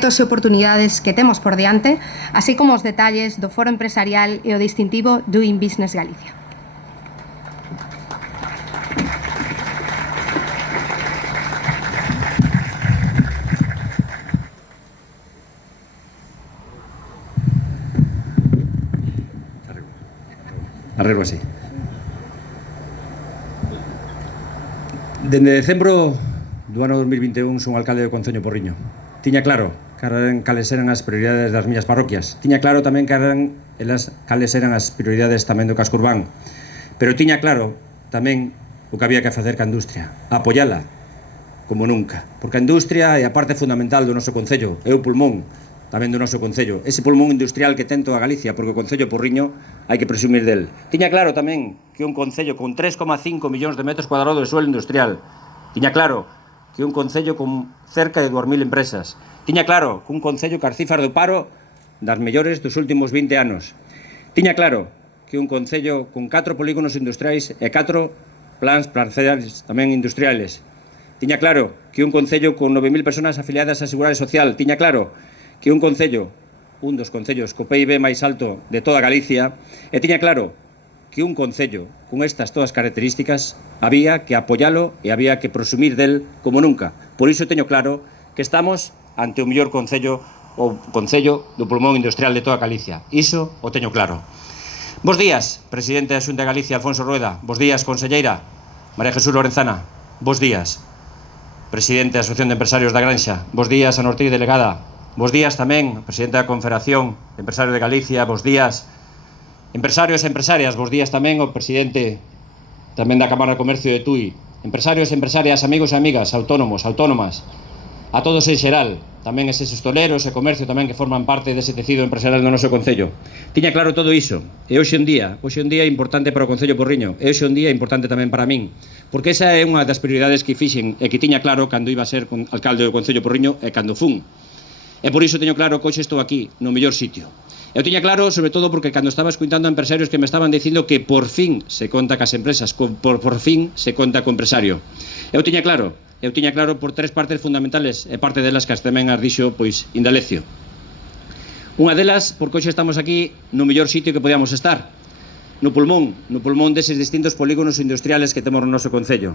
retos e oportunidades que temos por diante, así como os detalles do Foro Empresarial e o distintivo Doing Business Galicia. Arreglo así. Dende decembro do ano 2021 son alcalde do Concello Porriño. Tiña claro cales eran as prioridades das miñas parroquias. Tiña claro tamén cales eran as prioridades tamén do casco urbán. Pero tiña claro tamén o que había que facer ca industria. Apoiala como nunca. Porque a industria é a parte fundamental do noso Concello. É o pulmón tamén do noso Concello. Ese pulmón industrial que ten toda Galicia, porque o Concello Porriño hai que presumir del. Tiña claro tamén que un Concello con 3,5 millóns de metros cuadrados de suelo industrial. Tiña claro que un Concello con cerca de 2.000 empresas. Tiña claro que un Concello que as cifras do paro das mellores dos últimos 20 anos. Tiña claro que un Concello con 4 polígonos industriais e 4 plans parcelarios tamén industriales. Tiña claro que un Concello con 9.000 personas afiliadas á Seguridade Social. Tiña claro que un Concello, un dos concellos co PIB máis alto de toda Galicia, e tiña claro que un Concello con estas todas características había que apoialo e había que presumir del como nunca. Por iso teño claro que estamos ante o mellor Concello, o Concello do pulmón industrial de toda Galicia. Iso o teño claro. Bos días, presidente da Xunta de Galicia, Alfonso Rueda. Bos días, conselleira María Jesús Lorenzana. Bos días, presidente da Asociación de Empresarios da Granxa. Bos días, Ana Ortiz, delegada. Bos días tamén, presidente da Confederación de Empresarios de Galicia. Bos días, empresarios e empresarias. Bos días tamén o presidente tamén da Cámara de Comercio de Tui. Empresarios e empresarias, amigos e amigas, autónomos, autónomas, a todos en xeral, tamén eses hostoleros e comercio tamén que forman parte dese tecido empresarial do noso Concello. Tiña claro todo iso, e hoxe un día é importante para o Concello Porriño, e hoxe un día é importante tamén para min, porque esa é unha das prioridades que fixen e que tiña claro cando iba a ser alcalde do Concello Porriño e cando fun. E por iso teño claro que hoxe estou aquí, no mellor sitio. Eu tiña claro, sobre todo, porque cando estaba escuitando a empresarios que me estaban dicindo que por fin se conta cas empresas, por fin se conta co empresario. Eu tiña claro por tres partes fundamentales, e parte delas que tamén as dixo, pois, Indalecio. Unha delas, porque hoxe estamos aquí no mellor sitio que podíamos estar, no pulmón deses distintos polígonos industriales que temos no noso Concello.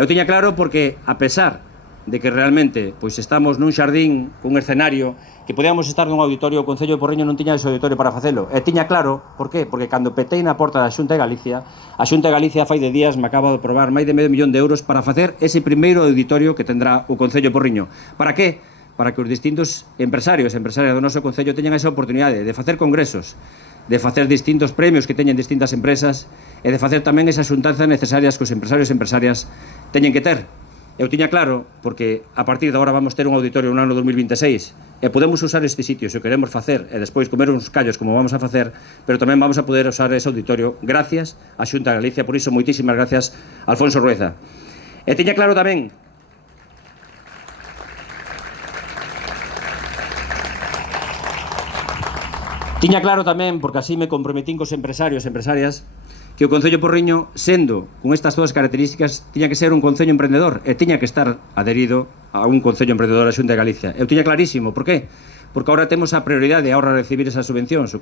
Eu tiña claro porque, a pesar de que realmente pois estamos nun xardín, cun escenario, que podíamos estar nun auditorio, o Concello de Porriño non tiña ese auditorio para facelo. E tiña claro, por qué? Porque cando petei na porta da Xunta de Galicia, a Xunta de Galicia fai de días me acaba de aprobar máis de medio millón de euros para facer ese primeiro auditorio que tendrá o Concello de Porriño. Para qué? Para que os distintos empresarios e empresarias do noso Concello teñan esa oportunidade de facer congresos, de facer distintos premios que teñen distintas empresas e de facer tamén esas xuntanzas necesarias que os empresarios e empresarias teñen que ter. Eu tiña claro, porque a partir de agora vamos ter un auditorio no ano 2026 e podemos usar este sitio se o queremos facer e despois comer uns callos como vamos a facer, pero tamén vamos a poder usar ese auditorio gracias á Xunta de Galicia. Por iso, moitísimas gracias, Alfonso Rueda. E tiña claro tamén porque así me comprometín cos empresarios e empresarias, que o Concello Porriño, sendo con estas todas características, tiña que ser un Concello emprendedor e tiña que estar adherido a un Concello emprendedor da Xunta de Galicia. Eu tiña clarísimo, por qué? Porque agora temos a prioridade ahora recibir esas subvencións.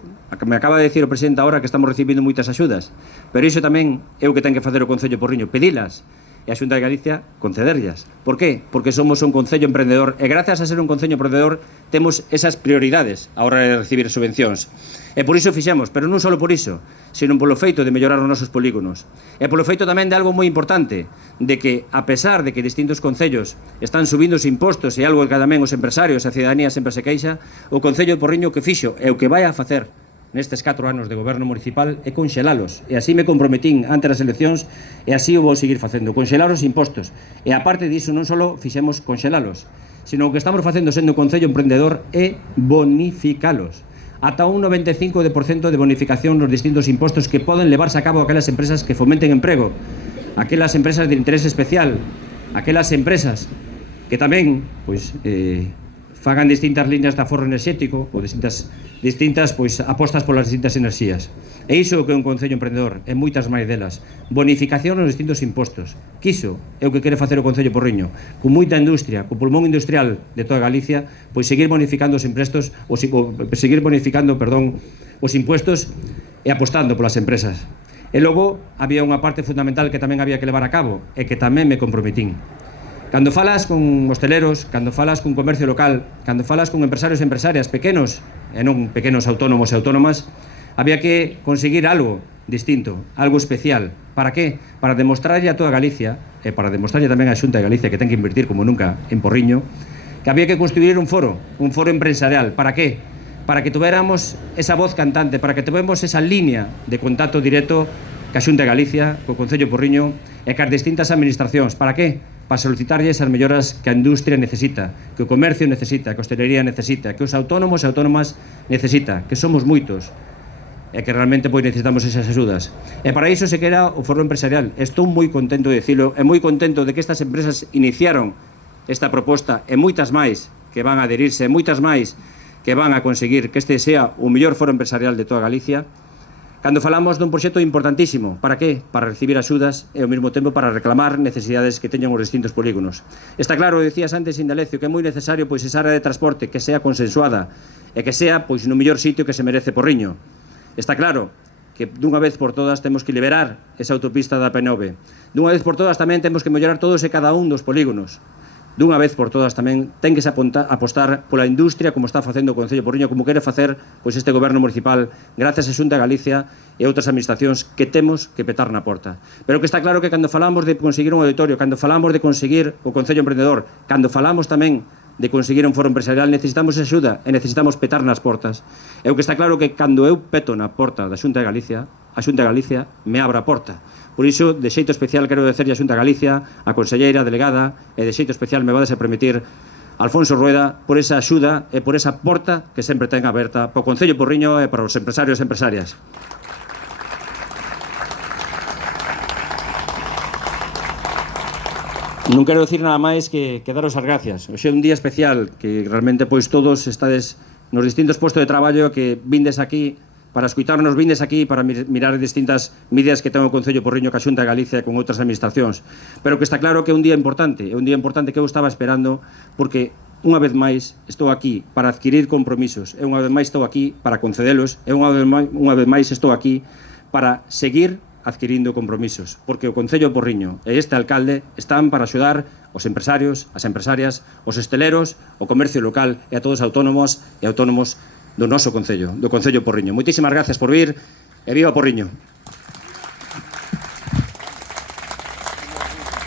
Me acaba de decir o presidente agora que estamos recibindo moitas axudas, pero iso tamén é o que ten que facer o Concello Porriño, pedilas, e a Xunta de Galicia concederllas. Por qué? Porque somos un Concello emprendedor e gracias a ser un Concello emprendedor temos esas prioridades a hora de recibir subvencións. E por iso fixemos, pero non só por iso, sino polo feito de mellorar os nosos polígonos. E polo feito tamén de algo moi importante, de que, a pesar de que distintos concellos están subindo os impostos e algo que tamén os empresarios e a cidadanía sempre se queixa, o Concello de Porriño que fixo e o que vai a facer nestes 4 anos de goberno municipal é conxelalos. E así me comprometín ante as eleccións e así o vou seguir facendo, conxelar os impostos. E aparte disso non só fixemos conxelalos, sino o que estamos facendo sendo Concello emprendedor é bonificalos. Ata un 95% de bonificación nos distintos impostos que poden levarse a cabo aquelas empresas que fomenten emprego, aquelas empresas de interés especial, aquelas empresas que tamén fagan distintas líneas de aforro enerxético ou distintas pois, apostas polas distintas enerxías. E iso é o que é un Concello emprendedor, e moitas máis delas. Bonificación nos distintos impostos. Quiso é o que quere facer o Concello Porriño, con moita industria, co pulmón industrial de toda Galicia, pois seguir bonificando os impostos, os impuestos e apostando polas empresas. E logo había unha parte fundamental que tamén había que levar a cabo e que tamén me comprometín. Cando falas con hosteleros, cando falas con comercio local, cando falas con empresarios e empresarias pequenos e non pequenos autónomos e autónomas, había que conseguir algo distinto, algo especial. Para que? Para demostrarlle a toda Galicia e para demostrarlle tamén a Xunta de Galicia que ten que invertir como nunca en Porriño, que había que construir un foro empresarial. Para que? Para que tuveramos esa voz cantante, para que tuveramos esa línea de contacto directo ca Xunta de Galicia, co Concello Porriño e cas distintas administracións. Para que? Para solicitarlle esas melloras que a industria necesita, que o comercio necesita, que a hostelería necesita, que os autónomos e autónomas necesita, que somos moitos e que realmente pois necesitamos esas axudas. E para iso se quera o foro empresarial. Estou moi contento de dicilo, e moi contento de que estas empresas iniciaron esta proposta e moitas máis que van a adherirse, moitas máis que van a conseguir que este sea o mellor foro empresarial de toda Galicia. Cando falamos dun proxecto importantísimo, para que? Para recibir axudas e ao mesmo tempo para reclamar necesidades que teñan os distintos polígonos. Está claro, decías antes, Indalecio, que é moi necesario pois esa área de transporte que sea consensuada e que sea pois no mellor sitio que se merece Porriño. Está claro que dunha vez por todas temos que liberar esa autopista da P9. Dunha vez por todas tamén temos que mellorar todos e cada un dos polígonos. Dunha vez por todas tamén ten que se apostar pola industria como está facendo o Concello Porriño, como quere facer pois este goberno municipal gracias a Xunta de Galicia e outras administracións que temos que petar na porta. Pero que está claro que cando falamos de conseguir un auditorio, cando falamos de conseguir o Concello Emprendedor, cando falamos tamén de conseguir un foro empresarial, necesitamos axuda e necesitamos petar nas portas. E o que está claro que cando eu peto na porta da Xunta de Galicia, a Xunta de Galicia me abra a porta. Por iso, de xeito especial, quero decerlle a Xunta de Galicia, a conselleira, a delegada, e de xeito especial me vades a permitir Alfonso Rueda por esa axuda e por esa porta que sempre ten aberta para o Concello Porriño e para os empresarios e empresarias. Non quero dicir nada máis que daros as gracias. Hoxe é un día especial que realmente pois todos estades nos distintos postos de traballo que vindes aquí para escuitarnos, vindes aquí para mirar distintas medidas que ten o Concello Porriño ca Xunta de Galicia e con outras administracións. Pero que está claro que é un día importante que eu estaba esperando porque unha vez máis estou aquí para adquirir compromisos, e unha vez máis estou aquí para concedelos, e unha vez máis estou aquí para seguir adquirindo compromisos, porque o Concello Porriño e este alcalde están para axudar os empresarios, as empresarias, os hosteleros, o comercio local e a todos os autónomos e autónomos do noso Concello, do Concello Porriño. Moitísimas gracias por vir e viva Porriño.